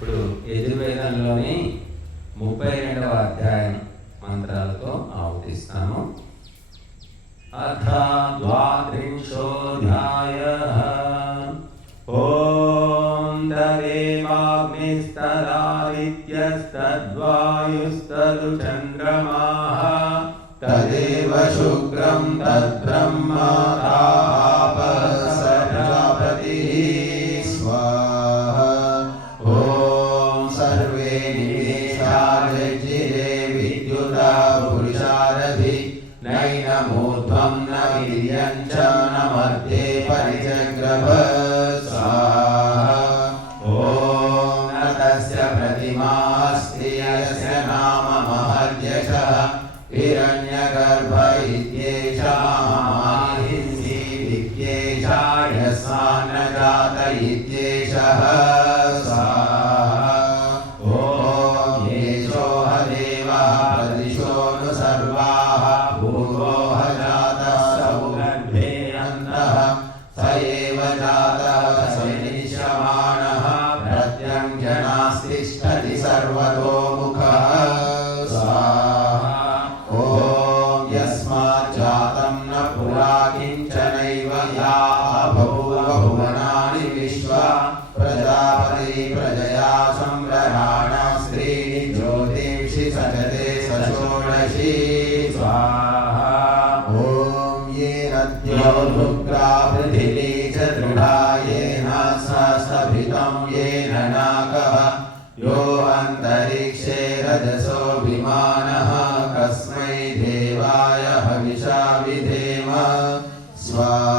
ఇప్పుడు యజుర్వేదంలోని ముప్పై రెండవ అధ్యాయం మంత్రాలతో ఆవర్తిస్తాము అథ ద్వాత్రింశోధ్యాయ ఓం తదేవాగ్నిస్తరాదిత్యస్తద్వాయుస్తదు చంద్రమా. తదేవ శుక్రం తద్బ్రహ్మ नैनमूर्ध्वं प्रजापति प्रजया संव्रहाण स्त्रीणि ज्योतिंषि सजते सषोडशी स्वाहा। ॐ येन द्योरुग्रा पृथिवी च दृढा येन सस्तभितं येन नाकः यो अन्तरिक्षे रजसो विमानः कस्मै देवाय हविषा विधेम। स्वाहा।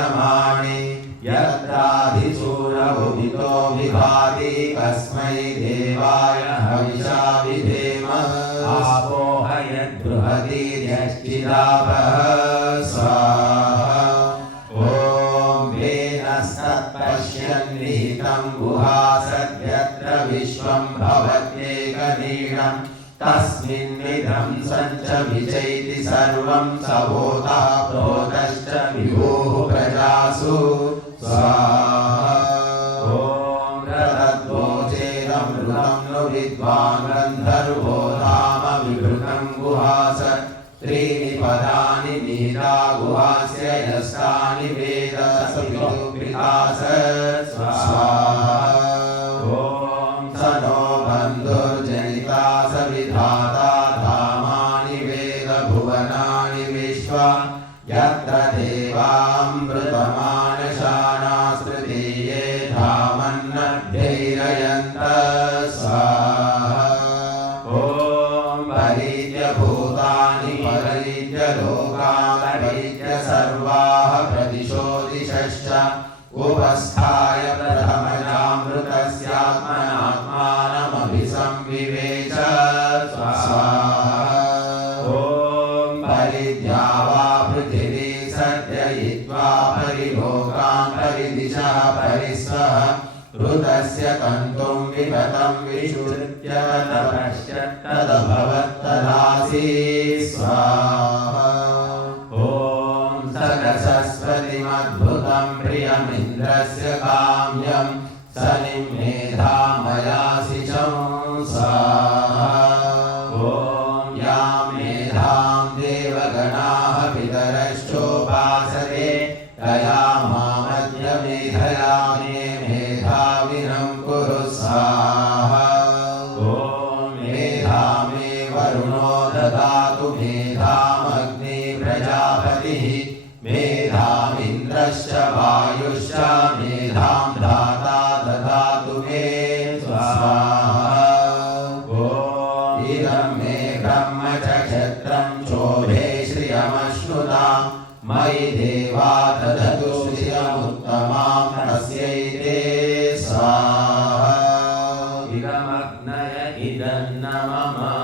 यजमाने यत्राधिशूरभुभितो विभाति कस्मै देवाय हविषा विधेम आपोहयद्बृहति यश्चिदापः स्वाहा। ॐ गुहा सद्यत्र विश्वं भवत्येकनीणम् भवत्येकनीडम् तस्मिन्निदं सञ्च विचैति सर्वं स भूतः प्रोतश्च विभुः प्रजासु स्वाहा ॐ रतद्वोचेदमृतं नु विद्वान् गन्धर्वो धाम विभृतं गुहास त्रीणि पदानि नीता गुहास्य यस्तानि वेद स विदुर्विकास स्वाहा स विधाता धामानि वेद भुवनानि विश्वा यत्र देवामृतमानशाना स्मृतीये धामन्नभ्यैरयन्त स्वाहा ॐ परीत्य भूतानि परीत्य लोकान् परीत्य सर्वाः प्रदिशो दिशश्च उपस्थाय ऋतस्य तन्तुं विगतं विश्रुत्य तदपश्यत् तदभवत्तदासी स्वाहा ॐ सकसस्वतिमद्भुतं प्रियमिन्द्रस्य काम्यं स निमेधा मयासि स्वाहा ॐ यां मेधां देवगणाः प्रजापतिः मेधामिन्द्रश्च